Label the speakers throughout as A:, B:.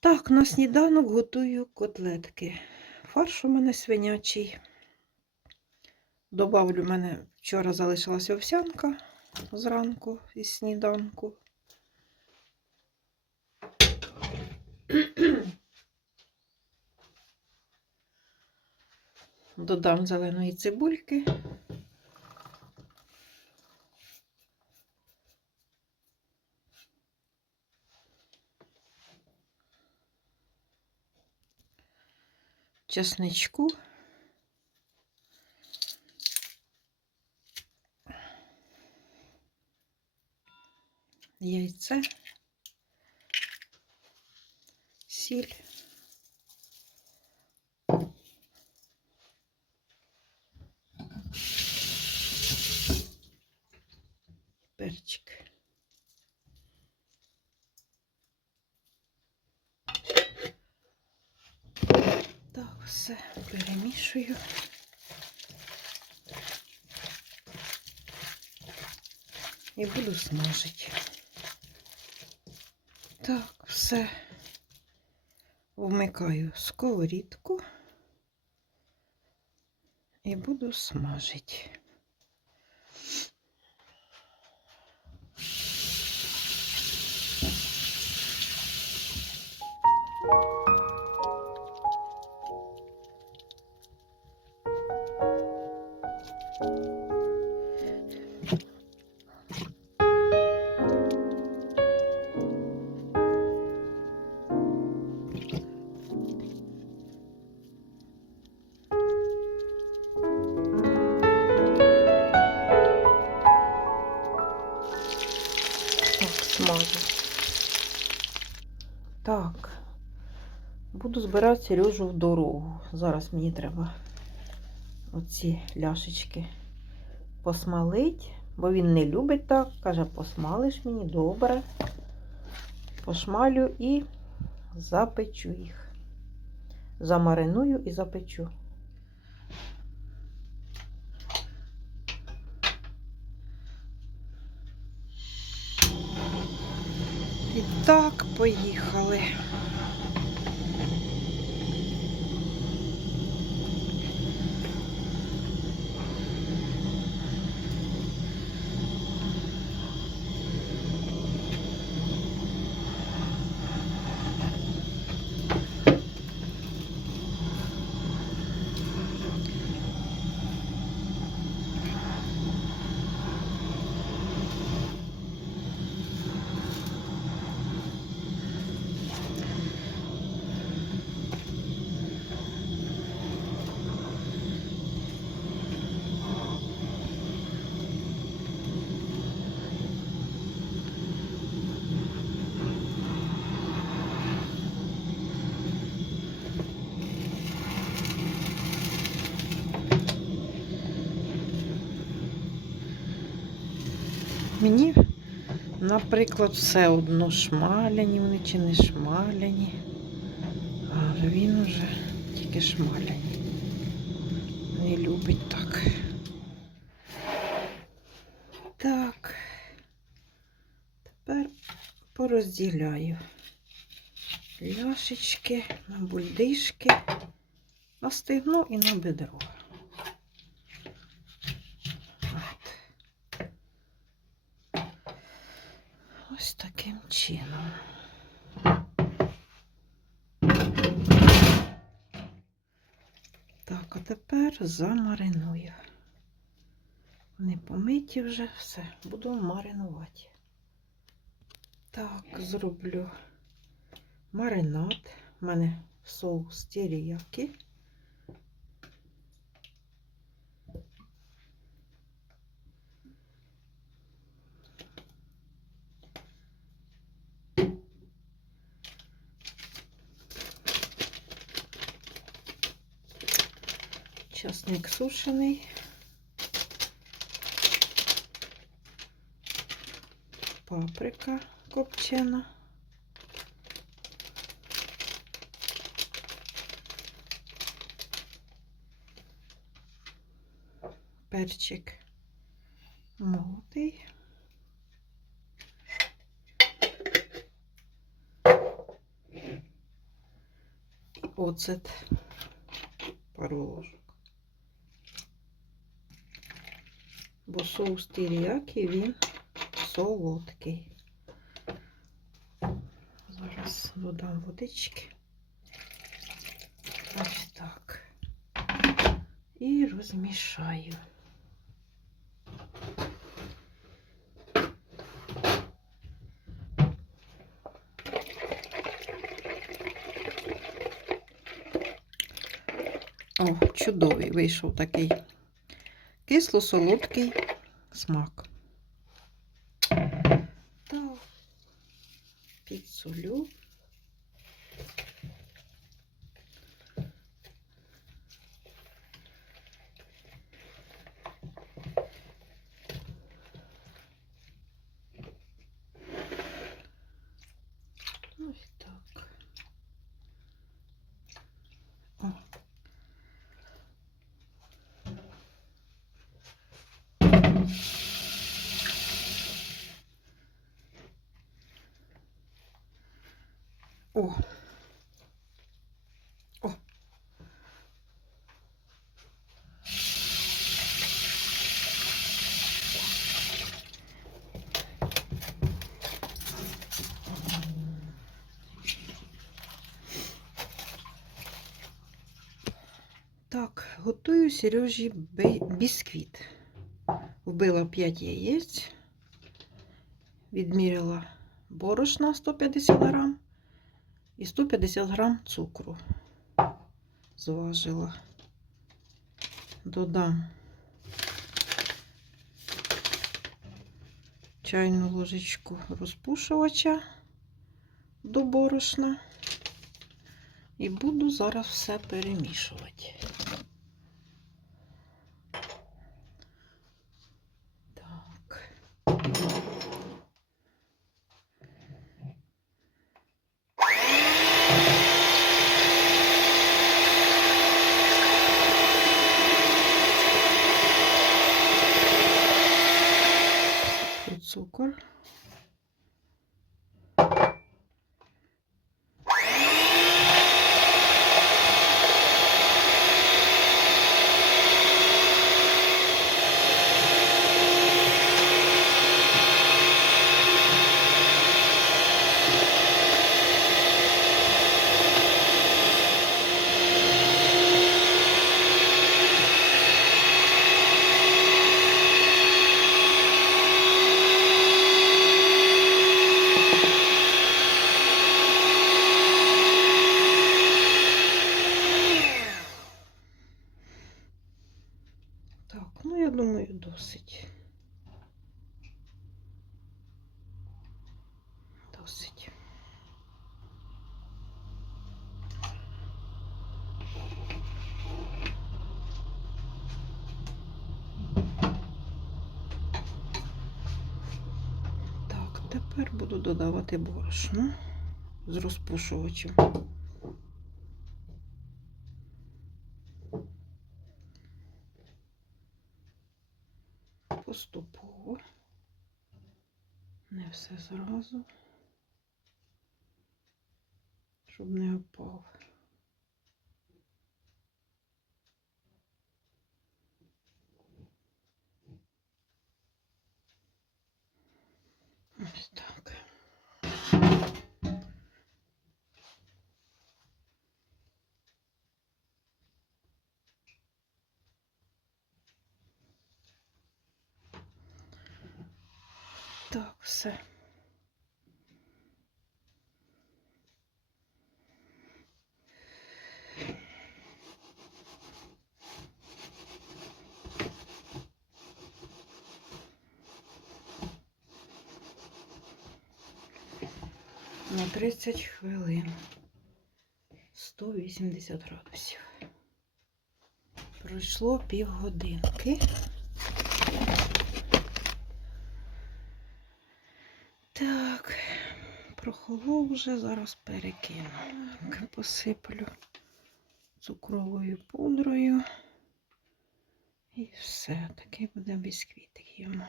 A: Так, на сніданок готую котлетки. Фарш у мене свинячий. Добавлю, в мене вчора залишилася овсянка зранку із сніданку. Додам зеленої цибульки. Чесничку. Яйце, сіль. Перчик. Все перемішую. І буду смажити. Так, все. Вмикаю сковорідку і буду смажити. Так, Буду збирати Сережу в дорогу. Зараз мені треба оці ляшечки посмалить, бо він не любить так. Каже, посмалиш мені добре. Пошмалю і запечу їх. Замариную і запечу. І так, поїхали. Мені, наприклад, все одно шмаляні вони чи не шмаляні. А він уже тільки шмаляні. Не любить так. Так. Тепер порозділяю ляшечки на бульдишки, на стегно і на бедро. От. Ось таким чином. Так, а тепер замариную. Вони помиті вже все, буду маринувати. Так, зроблю маринад. У мене соус теріяки. Сушений. Паприка копчена. Перчик молотий. оцет. Пару. Бо соус тиріякі, він солодкий. Зараз додам водички. Ось так. І розмішаю. О, чудовий вийшов такий кисло-солодкий смак. Так, підсолю. Ось так. О. О. О. Так, готую Сережі бісквіт. Вбила 5 яєць, відміряла борошна 150 грам і 150 грам цукру зважила. Додам чайну ложечку розпушувача до борошна і буду зараз все перемішувати. цукор. Так, ну я думаю, досить. Досить. Так, тепер буду додавати борошно з розпушувачем. Поступово. Не все зразу, щоб не опав. Ось так. Так, все. На 30 хвилин. 180 градусів. Пройшло півгодинки. Так, прохолов вже, зараз перекину. Так, посиплю цукровою пудрою. І все, такий буде бісквітик йому.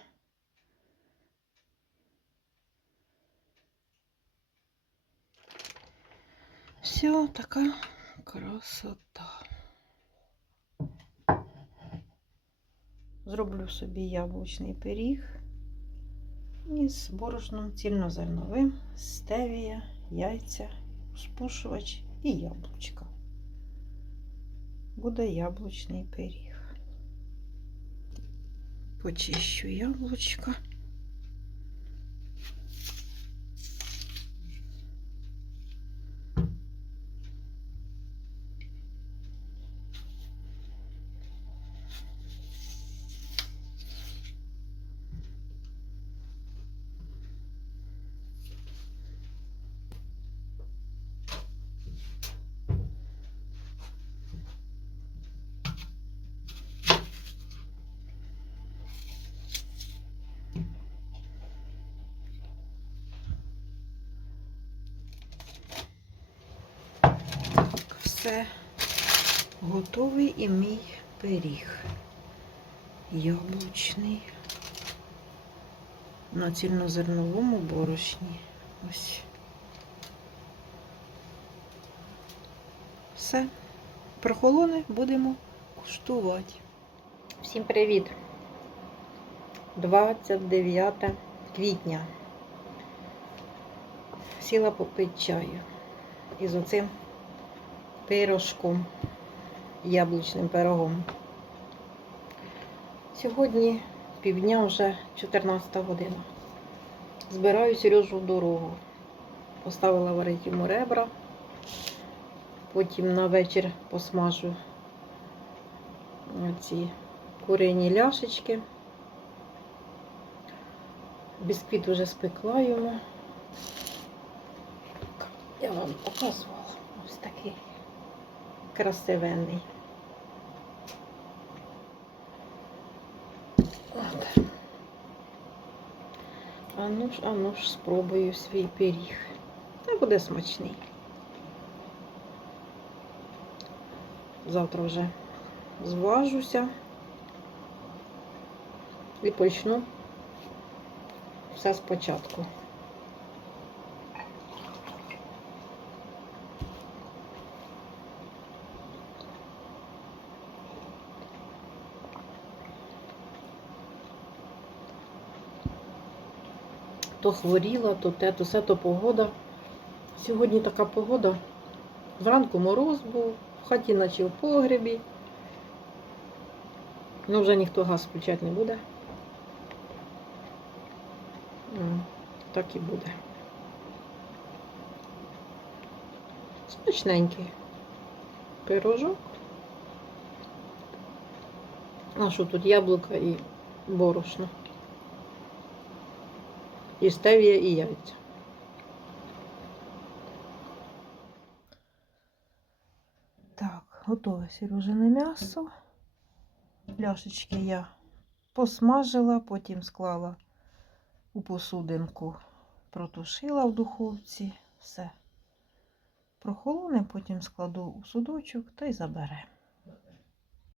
A: Все, така красота. Зроблю собі яблучний пиріг із борошном цільнозерновим, стевія, яйця, спушувач і яблучка. Буде яблучний пиріг. Почищу яблучка. Все готовий і мій пиріг. Яблучний. На цільнозерновому борошні. Ось. Все. Прохолоне будемо куштувати. Всім привіт! 29 квітня. Сіла попити чаю. Із оцим пирожком, яблучним пирогом. Сьогодні півдня вже 14 година. Збираю Сережу в дорогу. Поставила варити йому ребра. Потім на вечір посмажу ці курині ляшечки. Бісквіт вже спекла йому. Я вам показувала. Ось такий красивенний. От. А ну ж, а ну ж, спробую свій пиріг. Та буде смачний. Завтра вже зважуся і почну все спочатку. То хворіла, то те, то все, то погода. Сьогодні така погода. Зранку мороз був, в хаті наче в погребі. Ну, вже ніхто газ включати не буде. Так і буде. Смачненький пирожок. А що тут яблука і борошно. І стевія, і яйця. Так, готове сірожене м'ясо. Ляшечки я посмажила, потім склала у посудинку, протушила в духовці. Все. Прохолоне, потім складу у судочок та й забере.